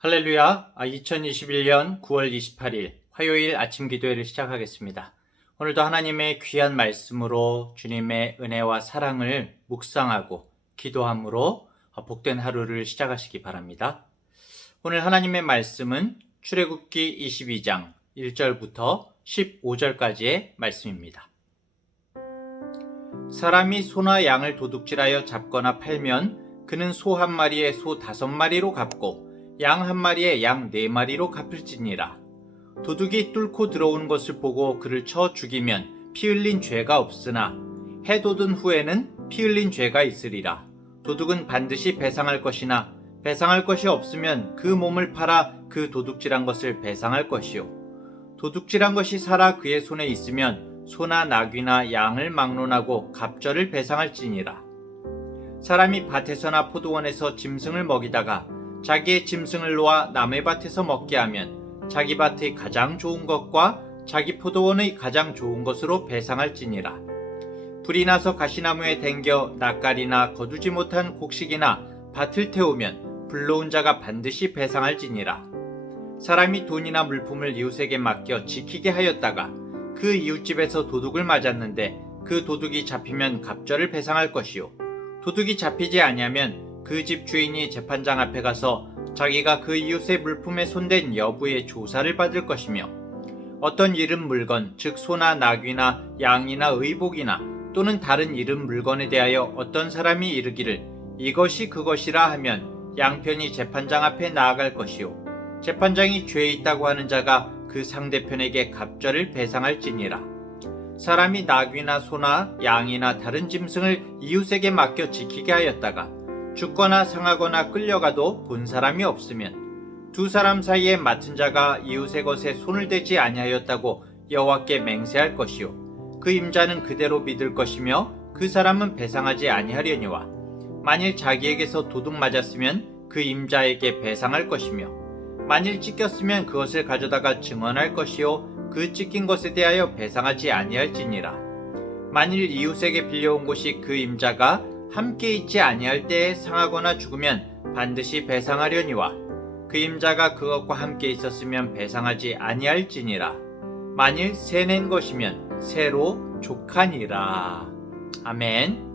할렐루야. 2021년 9월 28일 화요일 아침 기도회를 시작하겠습니다. 오늘도 하나님의 귀한 말씀으로 주님의 은혜와 사랑을 묵상하고 기도함으로 복된 하루를 시작하시기 바랍니다. 오늘 하나님의 말씀은 출애굽기 22장 1절부터 15절까지의 말씀입니다. 사람이 소나 양을 도둑질하여 잡거나 팔면 그는 소 한 마리에 소 5마리로 갚고 양 한 마리에 양 4마리로 갚을지니라. 도둑이 뚫고 들어오는 것을 보고 그를 쳐 죽이면 피 흘린 죄가 없으나 해 돋은 후에는 피 흘린 죄가 있으리라. 도둑은 반드시 배상할 것이나 배상할 것이 없으면 그 몸을 팔아 그 도둑질한 것을 배상할 것이요. 도둑질한 것이 살아 그의 손에 있으면 소나 나귀나 양을 막론하고 갑절을 배상할지니라. 사람이 밭에서나 포도원에서 짐승을 먹이다가 자기의 짐승을 놓아 남의 밭에서 먹게 하면 자기 밭의 가장 좋은 것과 자기 포도원의 가장 좋은 것으로 배상할지니라. 불이 나서 가시나무에 댕겨 낯가리나 거두지 못한 곡식이나 밭을 태우면 불러온 자가 반드시 배상할지니라. 사람이 돈이나 물품을 이웃에게 맡겨 지키게 하였다가 그 이웃집에서 도둑을 맞았는데 그 도둑이 잡히면 갑절을 배상할 것이요. 도둑이 잡히지 아니하면 그 집 주인이 재판장 앞에 가서 자기가 그 이웃의 물품에 손댄 여부의 조사를 받을 것이며 어떤 잃은 물건, 즉 소나 나귀나 양이나 의복이나 또는 다른 잃은 물건에 대하여 어떤 사람이 이르기를 이것이 그것이라 하면 양편이 재판장 앞에 나아갈 것이요. 재판장이 죄 있다고 하는 자가 그 상대편에게 갑절을 배상할지니라. 사람이 나귀나 소나 양이나 다른 짐승을 이웃에게 맡겨 지키게 하였다가 죽거나 상하거나 끌려가도 본 사람이 없으면 두 사람 사이에 맡은 자가 이웃의 것에 손을 대지 아니하였다고 여호와께 맹세할 것이요. 그 임자는 그대로 믿을 것이며 그 사람은 배상하지 아니하려니와 만일 자기에게서 도둑 맞았으면 그 임자에게 배상할 것이며 만일 찢겼으면 그것을 가져다가 증언할 것이요 그 찢긴 것에 대하여 배상하지 아니할지니라. 만일 이웃에게 빌려온 곳이 그 임자가 함께 있지 아니할 때에 상하거나 죽으면 반드시 배상하려니와 그 임자가 그것과 함께 있었으면 배상하지 아니할지니라. 만일 새 낸 것이면 새로 족하니라. 아멘.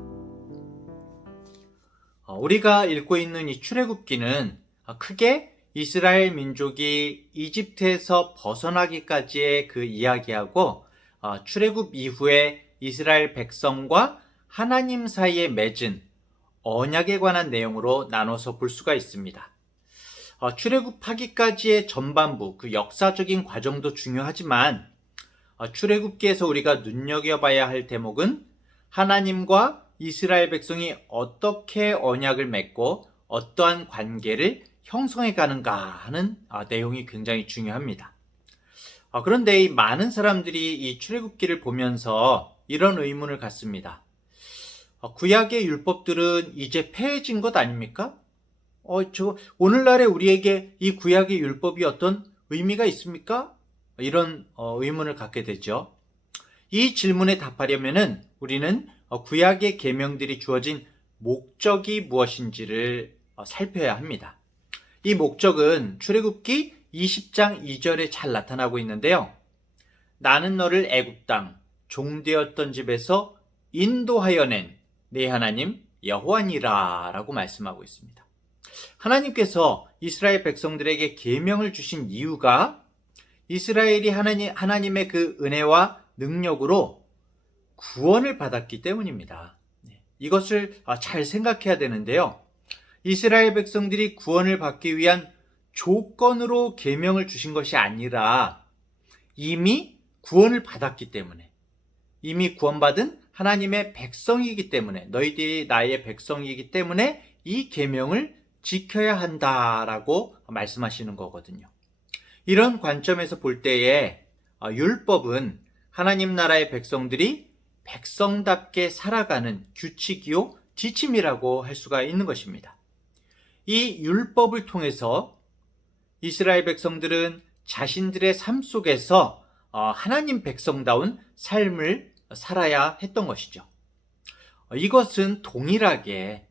우리가 읽고 있는 이 출애굽기는 크게 이스라엘 민족이 이집트에서 벗어나기까지의 그 이야기하고 출애굽 이후에 이스라엘 백성과 하나님 사이에 맺은 언약에 관한 내용으로 나눠서 볼 수가 있습니다. 출애굽하기까지의 전반부, 그 역사적인 과정도 중요하지만 출애굽기에서 우리가 눈여겨봐야 할 대목은 하나님과 이스라엘 백성이 어떻게 언약을 맺고 어떠한 관계를 형성해 가는가 하는 내용이 굉장히 중요합니다. 그런데 이 많은 사람들이 이 출애굽기를 보면서 이런 의문을 갖습니다. 구약의 율법들은 이제 폐해진 것 아닙니까? 오늘날에 우리에게 이 구약의 율법이 어떤 의미가 있습니까? 이런 의문을 갖게 되죠. 이 질문에 답하려면은 우리는 구약의 계명들이 주어진 목적이 무엇인지를 살펴야 합니다. 이 목적은 출애굽기 20장 2절에 잘 나타나고 있는데요. 나는 너를 애굽 땅 종되었던 집에서 인도하여 낸 내 하나님 여호와니라 라고 말씀하고 있습니다. 하나님께서 이스라엘 백성들에게 계명을 주신 이유가 이스라엘이 하나님의 그 은혜와 능력으로 구원을 받았기 때문입니다. 이것을 잘 생각해야 되는데요. 이스라엘 백성들이 구원을 받기 위한 조건으로 계명을 주신 것이 아니라 이미 구원을 받았기 때문에, 이미 구원받은 하나님의 백성이기 때문에, 너희들이 나의 백성이기 때문에 이 계명을 지켜야 한다라고 말씀하시는 거거든요. 이런 관점에서 볼 때에 율법은 하나님 나라의 백성들이 백성답게 살아가는 규칙이요 지침이라고 할 수가 있는 것입니다. 이 율법을 통해서 이스라엘 백성들은 자신들의 삶 속에서 하나님 백성다운 삶을 살아야 했던 것이죠. 이것은 동일하게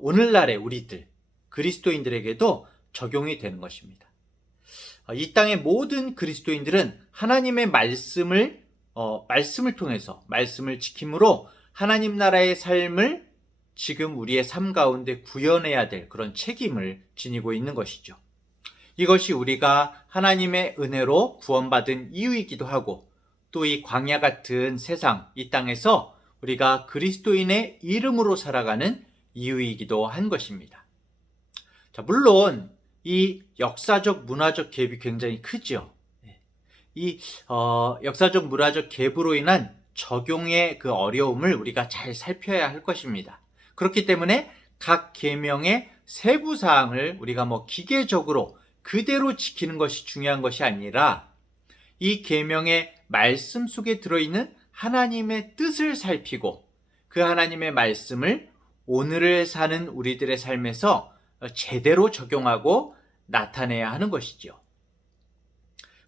오늘날의 우리들 그리스도인들에게도 적용이 되는 것입니다. 이 땅의 모든 그리스도인들은 하나님의 말씀을 통해서 말씀을 지킴으로 하나님 나라의 삶을 지금 우리의 삶 가운데 구현해야 될 그런 책임을 지니고 있는 것이죠. 이것이 우리가 하나님의 은혜로 구원받은 이유이기도 하고, 또 이 광야 같은 세상, 이 땅에서 우리가 그리스도인의 이름으로 살아가는 이유이기도 한 것입니다. 자, 물론 이 역사적 문화적 갭이 굉장히 크죠. 이 역사적 문화적 갭으로 인한 적용의 그 어려움을 우리가 잘 살펴야 할 것입니다. 그렇기 때문에 각 계명의 세부 사항을 우리가 기계적으로 그대로 지키는 것이 중요한 것이 아니라, 이 계명의 말씀 속에 들어있는 하나님의 뜻을 살피고 그 하나님의 말씀을 오늘을 사는 우리들의 삶에서 제대로 적용하고 나타내야 하는 것이죠.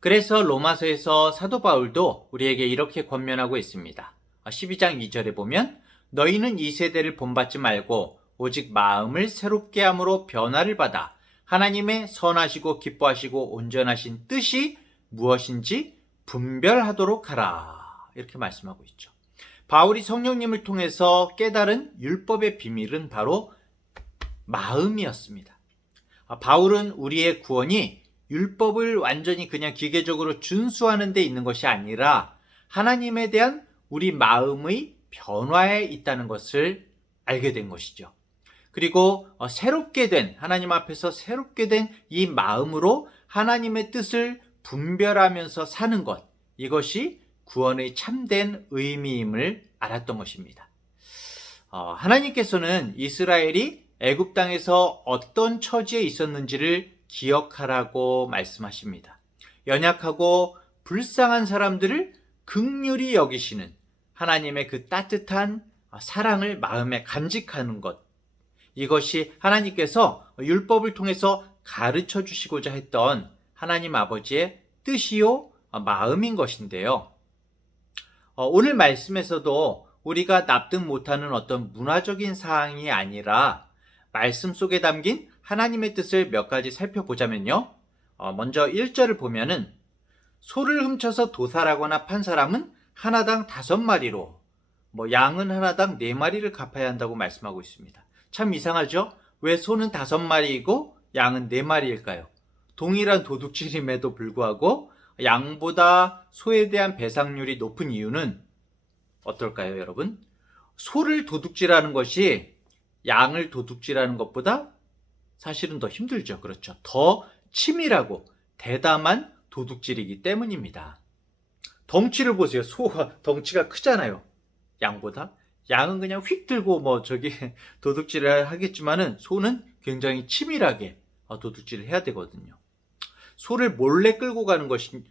그래서 로마서에서 사도 바울도 우리에게 이렇게 권면하고 있습니다. 12장 2절에 보면, 너희는 이 세대를 본받지 말고 오직 마음을 새롭게 함으로 변화를 받아 하나님의 선하시고 기뻐하시고 온전하신 뜻이 무엇인지 분별하도록 하라. 이렇게 말씀하고 있죠. 바울이 성령님을 통해서 깨달은 율법의 비밀은 바로 마음이었습니다. 바울은 우리의 구원이 율법을 완전히 그냥 기계적으로 준수하는 데 있는 것이 아니라 하나님에 대한 우리 마음의 변화에 있다는 것을 알게 된 것이죠. 그리고 하나님 앞에서 새롭게 된 이 마음으로 하나님의 뜻을 분별하면서 사는 것, 이것이 구원의 참된 의미임을 알았던 것입니다. 하나님께서는 이스라엘이 애굽 땅에서 어떤 처지에 있었는지를 기억하라고 말씀하십니다. 연약하고 불쌍한 사람들을 긍휼히 여기시는 하나님의 그 따뜻한 사랑을 마음에 간직하는 것, 이것이 하나님께서 율법을 통해서 가르쳐 주시고자 했던 하나님 아버지의 뜻이요 마음인 것인데요. 오늘 말씀에서도 우리가 납득 못하는 어떤 문화적인 사항이 아니라 말씀 속에 담긴 하나님의 뜻을 몇 가지 살펴보자면요. 먼저 1절을 보면은, 소를 훔쳐서 도살하거나 판 사람은 하나당 5마리로, 양은 하나당 4마리를 갚아야 한다고 말씀하고 있습니다. 참 이상하죠? 왜 소는 5마리이고 양은 4마리일까요? 동일한 도둑질임에도 불구하고 양보다 소에 대한 배상률이 높은 이유는 어떨까요, 여러분? 소를 도둑질하는 것이 양을 도둑질하는 것보다 사실은 더 힘들죠. 그렇죠. 더 치밀하고 대담한 도둑질이기 때문입니다. 덩치를 보세요. 소가 덩치가 크잖아요. 양보다. 양은 그냥 휙 들고 도둑질을 하겠지만은 소는 굉장히 치밀하게 도둑질을 해야 되거든요. 소를 몰래 끌고 가는 것이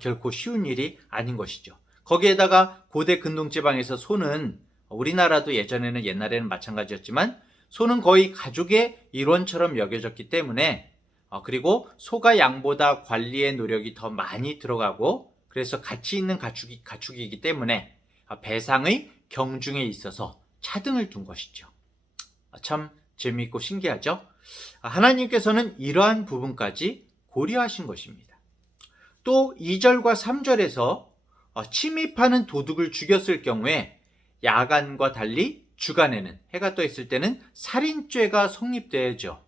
결코 쉬운 일이 아닌 것이죠. 거기에다가 고대 근동지방에서 소는, 우리나라도 옛날에는 마찬가지였지만 소는 거의 가족의 일원처럼 여겨졌기 때문에, 그리고 소가 양보다 관리의 노력이 더 많이 들어가고, 그래서 가치 있는 가축이기 때문에 배상의 경중에 있어서 차등을 둔 것이죠. 참 재미있고 신기하죠? 하나님께서는 이러한 부분까지 고려하신 것입니다. 또 2절과 3절에서 침입하는 도둑을 죽였을 경우에 야간과 달리 주간에는, 해가 떠 있을 때는 살인죄가 성립되죠.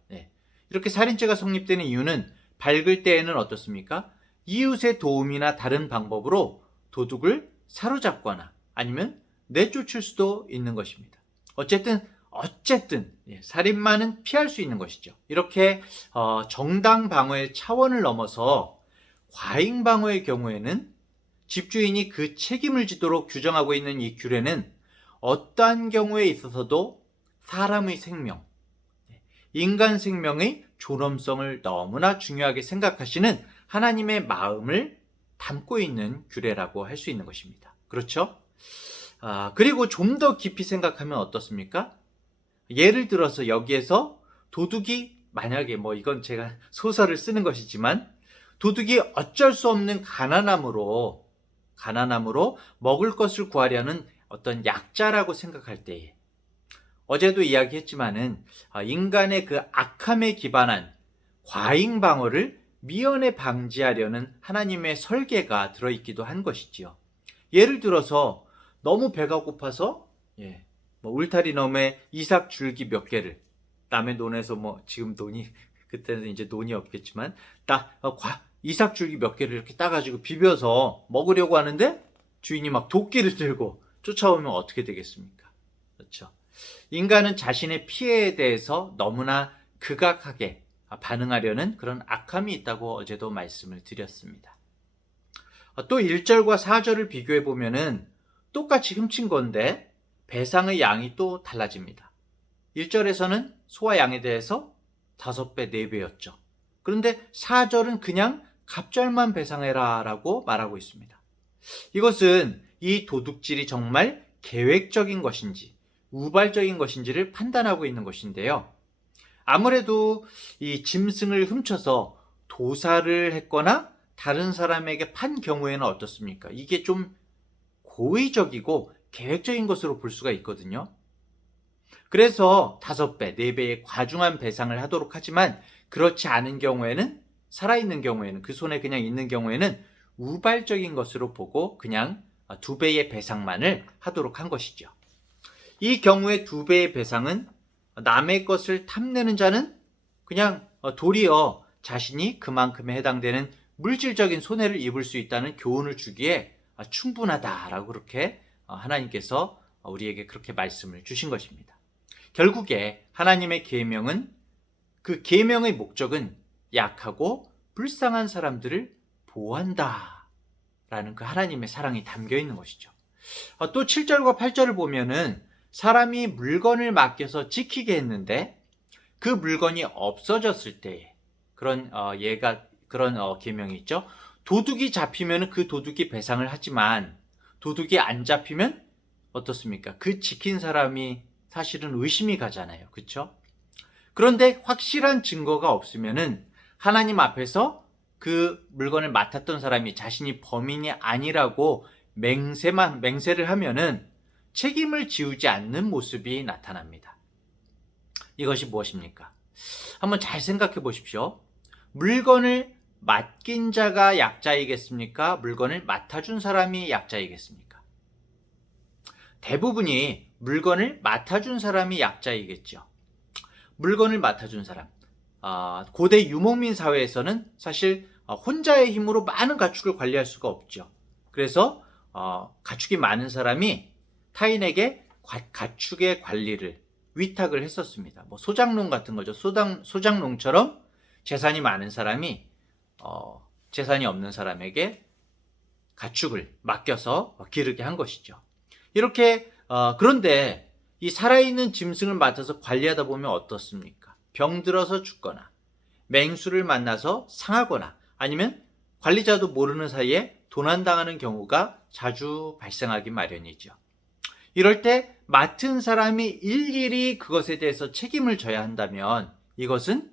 이렇게 살인죄가 성립되는 이유는 밝을 때에는 어떻습니까? 이웃의 도움이나 다른 방법으로 도둑을 사로잡거나 아니면 내쫓을 수도 있는 것입니다. 어쨌든 살인마는 피할 수 있는 것이죠. 이렇게 정당 방어의 차원을 넘어서 과잉 방어의 경우에는 집주인이 그 책임을 지도록 규정하고 있는 이 규례는 어떠한 경우에 있어서도 사람의 생명, 인간 생명의 존엄성을 너무나 중요하게 생각하시는 하나님의 마음을 담고 있는 규례라고 할 수 있는 것입니다. 그렇죠? 그리고 좀 더 깊이 생각하면 어떻습니까? 예를 들어서 여기에서 도둑이 만약에 이건 제가 소설을 쓰는 것이지만 도둑이 어쩔 수 없는 가난함으로 먹을 것을 구하려는 어떤 약자라고 생각할 때에 어제도 이야기했지만은 인간의 그 악함에 기반한 과잉 방어를 미연에 방지하려는 하나님의 설계가 들어있기도 한 것이지요. 예를 들어서 너무 배가 고파서 울타리 너머에 이삭 줄기 몇 개를 남의 논에서 지금 논이 그때는 이제 논이 없겠지만 이삭 줄기 몇 개를 이렇게 따가지고 비벼서 먹으려고 하는데 주인이 막 도끼를 들고 쫓아오면 어떻게 되겠습니까? 그렇죠. 인간은 자신의 피해에 대해서 너무나 극악하게 반응하려는 그런 악함이 있다고 어제도 말씀을 드렸습니다. 또 1절과 4절을 비교해 보면은 똑같이 훔친 건데 배상의 양이 또 달라집니다. 1절에서는 소와 양에 대해서 5배, 4배였죠. 그런데 4절은 그냥 갑절만 배상해라 라고 말하고 있습니다. 이것은 이 도둑질이 정말 계획적인 것인지 우발적인 것인지를 판단하고 있는 것인데요. 아무래도 이 짐승을 훔쳐서 도살을 했거나 다른 사람에게 판 경우에는 어떻습니까? 이게 좀 고의적이고 계획적인 것으로 볼 수가 있거든요. 그래서 5배, 4배의 과중한 배상을 하도록 하지만 그렇지 않은 경우에는 살아있는 경우에는 그 손에 그냥 있는 경우에는 우발적인 것으로 보고 그냥 2배의 배상만을 하도록 한 것이죠. 이 경우에 2배의 배상은 남의 것을 탐내는 자는 그냥 도리어 자신이 그만큼에 해당되는 물질적인 손해를 입을 수 있다는 교훈을 주기에 충분하다라고 그렇게 하나님께서 우리에게 그렇게 말씀을 주신 것입니다. 결국에 하나님의 계명은 그 계명의 목적은 약하고 불쌍한 사람들을 보호한다 라는 그 하나님의 사랑이 담겨 있는 것이죠. 또 7절과 8절을 보면은 사람이 물건을 맡겨서 지키게 했는데 그 물건이 없어졌을 때 그런 계명이 있죠. 도둑이 잡히면 그 도둑이 배상을 하지만 도둑이 안 잡히면 어떻습니까? 그 지킨 사람이 사실은 의심이 가잖아요. 그렇죠? 그런데 확실한 증거가 없으면은 하나님 앞에서 그 물건을 맡았던 사람이 자신이 범인이 아니라고 맹세를 하면은 책임을 지우지 않는 모습이 나타납니다. 이것이 무엇입니까? 한번 잘 생각해 보십시오. 물건을 맡긴 자가 약자이겠습니까? 물건을 맡아준 사람이 약자이겠습니까? 대부분이 물건을 맡아준 사람이 약자이겠죠. 물건을 맡아준 사람. 고대 유목민 사회에서는 사실 혼자의 힘으로 많은 가축을 관리할 수가 없죠. 그래서 가축이 많은 사람이 타인에게 가축의 관리를 위탁을 했었습니다. 소장농 같은 거죠. 소장농처럼 재산이 많은 사람이 재산이 없는 사람에게 가축을 맡겨서 기르게 한 것이죠. 이렇게 그런데 이 살아있는 짐승을 맡아서 관리하다 보면 어떻습니까? 병들어서 죽거나 맹수를 만나서 상하거나 아니면 관리자도 모르는 사이에 도난당하는 경우가 자주 발생하기 마련이죠. 이럴 때 맡은 사람이 일일이 그것에 대해서 책임을 져야 한다면 이것은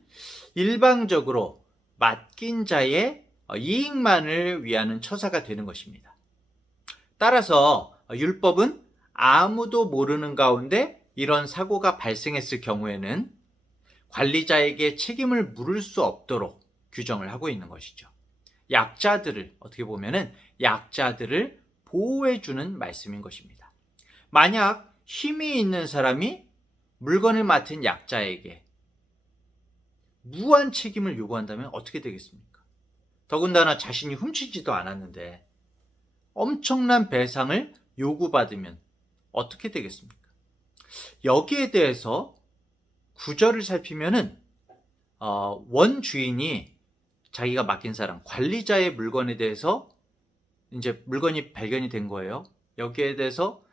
일방적으로 맡긴 자의 이익만을 위하는 처사가 되는 것입니다. 따라서 율법은 아무도 모르는 가운데 이런 사고가 발생했을 경우에는 관리자에게 책임을 물을 수 없도록 규정을 하고 있는 것이죠. 약자들을 어떻게 보면은 약자들을 보호해주는 말씀인 것입니다. 만약 힘이 있는 사람이 물건을 맡은 약자에게 무한 책임을 요구한다면 어떻게 되겠습니까? 더군다나 자신이 훔치지도 않았는데 엄청난 배상을 요구받으면 어떻게 되겠습니까? 여기에 대해서 구절을 살피면은 원주인이 자기가 맡긴 사람, 관리자의 물건에 대해서 이제 물건이 발견이 된 거예요. 여기에 대해서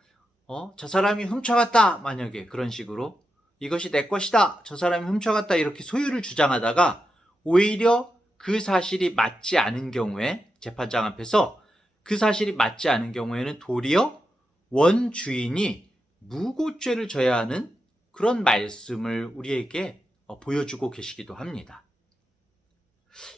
저 사람이 훔쳐갔다, 만약에 그런 식으로 이것이 내 것이다, 저 사람이 훔쳐갔다 이렇게 소유를 주장하다가 오히려 그 사실이 맞지 않은 경우에 재판장 앞에서 그 사실이 맞지 않은 경우에는 도리어 원주인이 무고죄를 져야 하는 그런 말씀을 우리에게 보여주고 계시기도 합니다.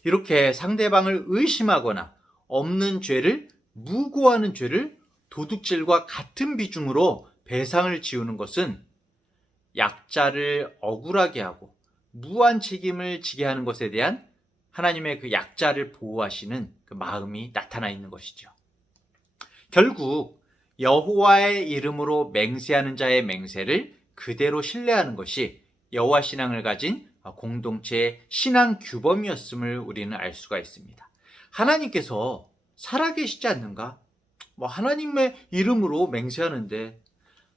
이렇게 상대방을 의심하거나 없는 죄를 무고하는 죄를 도둑질과 같은 비중으로 배상을 지우는 것은 약자를 억울하게 하고 무한 책임을 지게 하는 것에 대한 하나님의 그 약자를 보호하시는 그 마음이 나타나 있는 것이죠. 결국 여호와의 이름으로 맹세하는 자의 맹세를 그대로 신뢰하는 것이 여호와 신앙을 가진 공동체의 신앙 규범이었음을 우리는 알 수가 있습니다. 하나님께서 살아계시지 않는가? 하나님의 이름으로 맹세하는데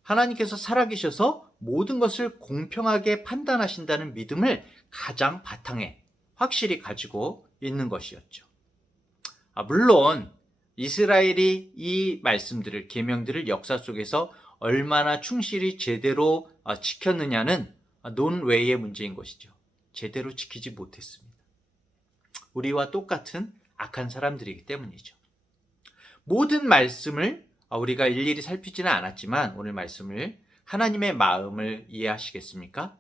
하나님께서 살아계셔서 모든 것을 공평하게 판단하신다는 믿음을 가장 바탕에 확실히 가지고 있는 것이었죠. 물론 이스라엘이 이 말씀들을, 계명들을 역사 속에서 얼마나 충실히 제대로 지켰느냐는 논외의 문제인 것이죠. 제대로 지키지 못했습니다. 우리와 똑같은 악한 사람들이기 때문이죠. 모든 말씀을 우리가 일일이 살피지는 않았지만 오늘 말씀을 하나님의 마음을 이해하시겠습니까?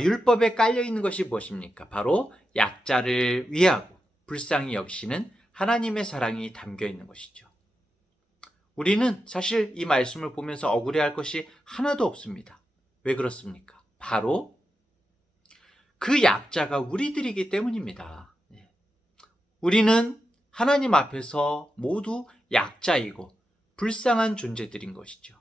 율법에 깔려있는 것이 무엇입니까? 바로 약자를 위하고 불쌍히 여기시는 하나님의 사랑이 담겨있는 것이죠. 우리는 사실 이 말씀을 보면서 억울해할 것이 하나도 없습니다. 왜 그렇습니까? 바로 그 약자가 우리들이기 때문입니다. 우리는 하나님 앞에서 모두 약자이고 불쌍한 존재들인 것이죠.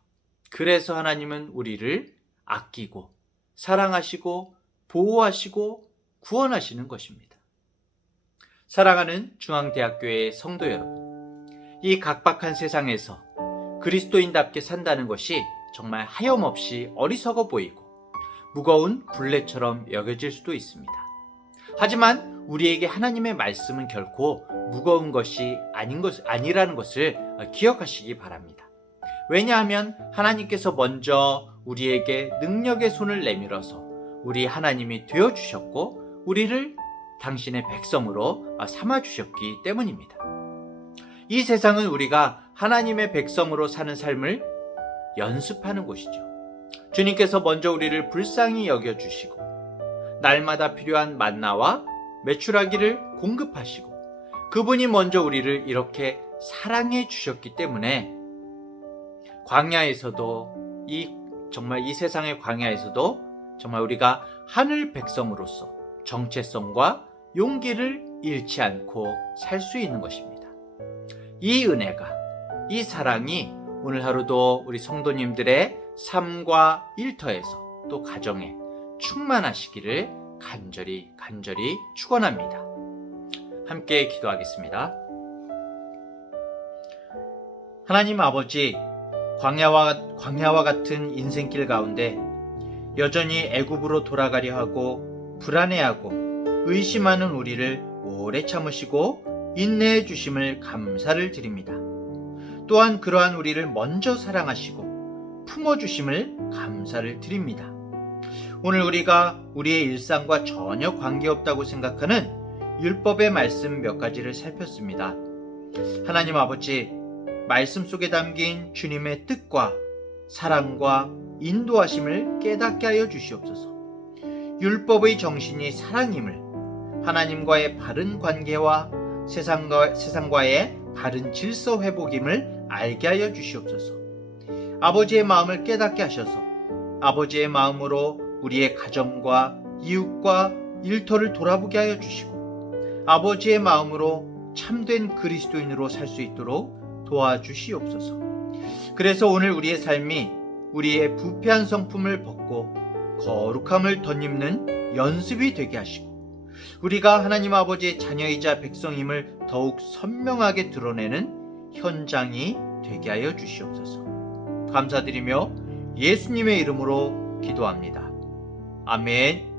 그래서 하나님은 우리를 아끼고 사랑하시고 보호하시고 구원하시는 것입니다. 사랑하는 중앙대학교의 성도 여러분, 이 각박한 세상에서 그리스도인답게 산다는 것이 정말 하염없이 어리석어 보이고 무거운 굴레처럼 여겨질 수도 있습니다. 하지만 우리에게 하나님의 말씀은 결코 무거운 것이 아니라는 것을 기억하시기 바랍니다. 왜냐하면 하나님께서 먼저 우리에게 능력의 손을 내밀어서 우리 하나님이 되어주셨고 우리를 당신의 백성으로 삼아주셨기 때문입니다. 이 세상은 우리가 하나님의 백성으로 사는 삶을 연습하는 곳이죠. 주님께서 먼저 우리를 불쌍히 여겨주시고 날마다 필요한 만나와 메추라기를 공급하시고 그분이 먼저 우리를 이렇게 사랑해 주셨기 때문에 광야에서도 정말 이 세상의 광야에서도 정말 우리가 하늘 백성으로서 정체성과 용기를 잃지 않고 살 수 있는 것입니다. 이 은혜가, 이 사랑이 오늘 하루도 우리 성도님들의 삶과 일터에서 또 가정에 충만하시기를 간절히 축원합니다. 함께 기도하겠습니다. 하나님 아버지, 광야와 같은 인생길 가운데 여전히 애굽으로 돌아가려 하고 불안해하고 의심하는 우리를 오래 참으시고 인내해 주심을 감사를 드립니다. 또한 그러한 우리를 먼저 사랑하시고 품어주심을 감사를 드립니다. 오늘 우리가 우리의 일상과 전혀 관계없다고 생각하는 율법의 말씀 몇 가지를 살폈습니다. 하나님 아버지, 말씀 속에 담긴 주님의 뜻과 사랑과 인도하심을 깨닫게 하여 주시옵소서. 율법의 정신이 사랑임을, 하나님과의 바른 관계와 세상과의 바른 질서 회복임을 알게 하여 주시옵소서. 아버지의 마음을 깨닫게 하셔서 아버지의 마음으로 우리의 가정과 이웃과 일터를 돌아보게 하여 주시고 아버지의 마음으로 참된 그리스도인으로 살 수 있도록 도와주시옵소서. 그래서 오늘 우리의 삶이 우리의 부패한 성품을 벗고 거룩함을 덧입는 연습이 되게 하시고 우리가 하나님 아버지의 자녀이자 백성임을 더욱 선명하게 드러내는 현장이 되게 하여 주시옵소서. 감사드리며 예수님의 이름으로 기도합니다. 아멘.